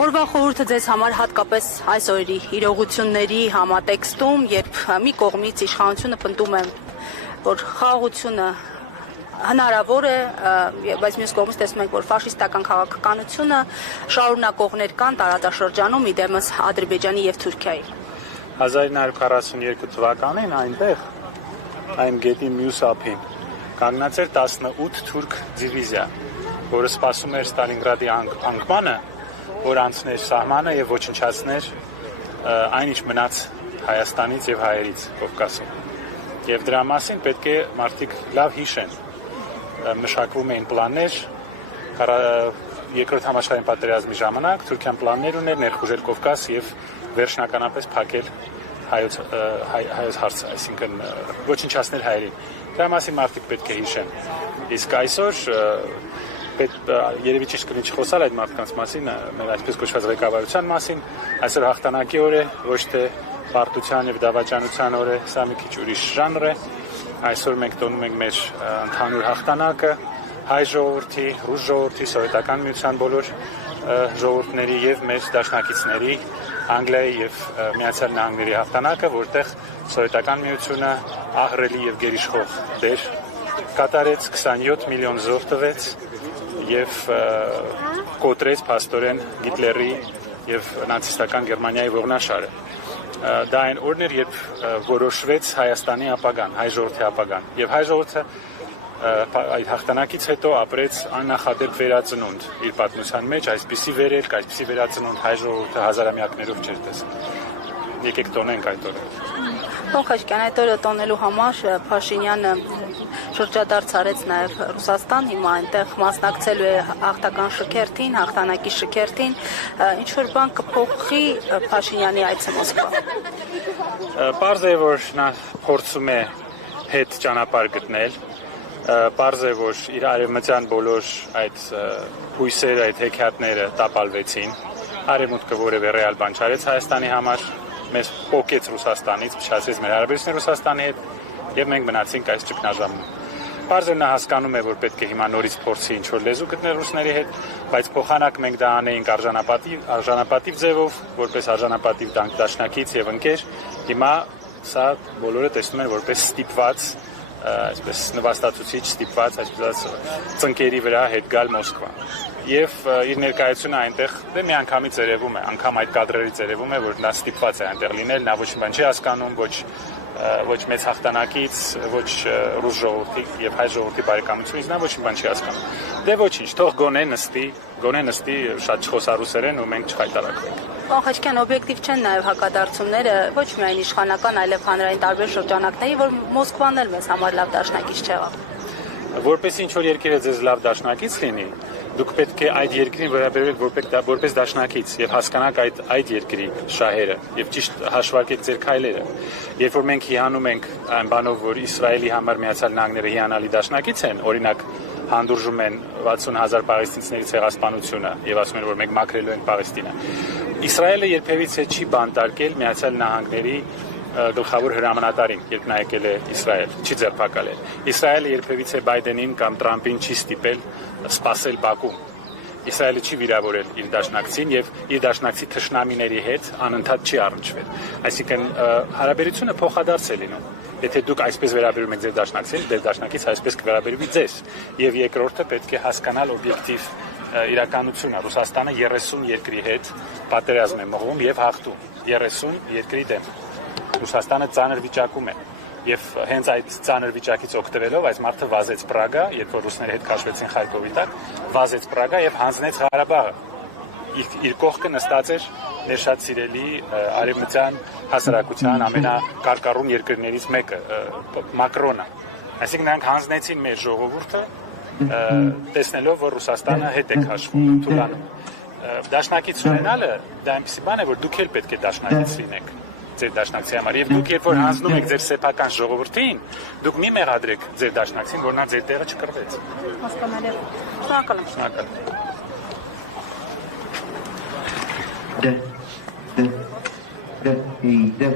Օրվա խորհուրդը ձեզ համար հատկապես այս օրերի իրողությունների համատեքստում, երբ մի կողմից իշխանությունը պնդում է, որ խաղաղությունը հնարավոր է, բայց մյուս կողմից տեսնում ենք, որ ֆաշիստական քաղաքականությունը շարունակողներ կան տարածաշրջանում, իդեմս Ադրբեջանի եւ Թուրքիայի։ 1942 թվականին այնտեղ, այն գետի մյուս ափին, կանգնած էր 18 թուրք դիվիզիա, որը սպասում էր Ստալինգրադի անկմանը, որ անցներ սահմանը եւ ոչնչացներ այն ինչ մնաց Հայաստանից եւ հայերից Կովկասում։ Եվ դրա մասին պետք է մարդիկ լավ հիշեն։ Մշակվում էին պլաններ, երկրորդ համաշխարհային պատերազմի ժամանակ Թուրքիան պլաններ ուներ ներխուժել Կովկաս եւ վերջնականապես փակել հայոց հարցը, այսինքն ոչնչացնել հայերին։ Դրա մասին մարդիկ պետք է հիշեն։ Իսկ այսօր երևի ճիշտ կլինի չխոսալ այդ մարդկանց մասին, մեր այսպես կոչված ղեկավարության մասին, այսօր հաղթանակի օր է, ոչ թե պարտության եւ դավաճանության օր է, սա մի քիչ ուրիշ ժանր է։ Այսօր մենք տոնում ենք մեր ընդհանուր հաղթանակը հայ ժողովրդի, ռուս ժողովրդի, սովետական միության բոլոր ժողովուրդների եւ մեր դաշնակիցների, Անգլիայի եւ Միացյալ Նահանգների հաղթանակը, որտեղ սովետական միությունը ահռելի եւ գերիշխող դեր կատարեց, 27 միլիոն զոհ տվեց եւ կոտրեց փաստորեն Հիտլերի եւ նացիստական Գերմանիայի ողնաշարը։ Դա այն օրն էր, երբ որոշվեց Հայաստանի ապագան, հայ ժողովրդի ապագան։ Եվ հայ ժողովուրդը այդ հաղթանակից հետո ապրեց աննախադեպ վերածնունդ իր պատմության մեջ, այսպիսի վերելք, այսպիսի վերածնունդ հայ ժողովուրդը հազարամյակներով չէր տեսել։ Եկեք տոնենք այդ օրը։ Խաչկյան, այդ օրը տոնելու համար Փաշինյանը շրջադարձ արեց նաև Ռուսաստան, հիմա այնտեղ մասնակցելու է հաղթական շքերթին, հաղթանակի շքերթին, ինչ որ բան կփոխի Փաշինյանի այցը Մոսկվա։ Պարզ է, որ նա փորձում է հետ ճանապարհ գտնել, պարզ է, որ իր արևմտյան բոլոր այդ հույսերը, այդ հեքիաթները տապալվեցին, արևմուտքը որևէ ռեալ բան չարեց Հայաստանի համար, մեզ պոկեց Ռուսաստանից, փչացրեց մեր հարաբերությունները Ռուսաստանի հետ եւ մենք մնացինք այս ճգնաժամում։ Պարզ է, նա հասկանում է, որ պետք է հիմա նորից փորձի ինչ-որ լեզու գտնել ռուսների հետ, բայց փոխանակ մենք դա անեինք արժանապատիվ ձևով, որպես արժանապատիվ դաշնակից եւ ընկեր, հիմա սա բոլորը տեսնում են որպես ստիպված, այսպես նվաստացուցիչ ստիպված, այսպես ծնկերի վրա հետ գալ Մոսկվա։ Եվ իր ներկայությունը այնտեղ դե մի անգամից երևում է, անգամ այդ կադրերից երևում է, որ նա ստիպված է այնտեղ լինել, նա ոչ մի բան չի հասկանում, ոչ մեծ հաղթանակից, ոչ ռուս ժողովրդի եւ հայ ժողովրդի բարեկամությունից նա ոչ մի բան չի հասկանում։ Դե ոչինչ, թող գոնե նստի, շատ չխոսա ռուսերեն ու մենք չխայտարակվենք։ Խաչկյան, օբյեկտիվ չեն նաև հակադարձումները, ոչ միայն իշխանական, այլև հանրային տարբեր շրջանակների, որ Մոսկվան էլ մեզ համար լավ դաշնակից չեղավ։ Որպես ինչ որ երկիրը ձեզ լավ դաշնակից լինի, դուք պետք է այդ երկրին վերաբերեք որպես դաշնակից եւ հասկանաք այդ երկրի շահերը եւ ճիշտ հաշվարկեք ձեր քայլերը։ Երբ որ մենք հիանում ենք այն բանով, որ Իսրայելի համար Միացյալ Նահանգները հիանալի դաշնակից են, օրինակ հանդուրժում են 60,000 պաղեստինցիների ցեղասպանությունը եւ ասում են, որ մենք մաքրելու ենք Պաղեստինը։ Իսրայելը երբևիցե չի բանտարկել Միացյալ Նահանգների գլխավոր հրամանատարին, երբ նա եկել է Իսրայել, չի ձերբակալել։ Իսրայելը երբևիցե Բայդենին կամ Տրամփին չի ստիպել սպասել Բաքու։ Իսրայելը չի վիրավորել իր դաշնակցին եւ իր դաշնակցի թշնամիների հետ անընդհատ չի առնչվել։ Այսինքն հարաբերությունը փոխադարձ է լինում։ Եթե դուք այսպես վերաբերում եք ձեր դաշնակցին, ձեր դաշնակից այսպես կվերաբերվի ձեզ։ Եվ երկրորդը պետք է հասկանալ օբյեկտիվ իրականությունը։ Ռուսաստանը 30 երկրի հետ պատերազմ է մղում եւ հաղթում։ 30 երկրի դեմ։ Ռուսաստանը ծանր վիճակում է եւ հենց այդ ծանր վիճակից օգտվելով այս մարդը վազեց Պրագա, երբ որ ռուսները հետ քաշվեցին Խարկովի տակ, վազեց Պրագա եւ հանձնեց Ղարաբաղը։ Իր կողքը նստած էր մեր շատ սիրելի արևմտյան հասարակության ամենակարկառուն երկրներից մեկը, Մակրոնը։ Այսինքն նրանք հանձնեցին մեր ժողովուրդը, տեսնելով, որ Ռուսաստանը հետ է քաշվում, թուլանում։ Դաշնակից ունենալը դա այնպեսի բան է, որ դուք էլ պետք է դաշնակից լինեք ձեր դաշնակցի համար եւ դուք երբ որ հանձնում եք ձեր սեփական ժողովրդին, դուք մի մեղադրեք ձեր դաշնակցին, որ նա ձեր տեղը չկռվեց։ Հասկանալի։ Շնորհակալ եմ։ Դե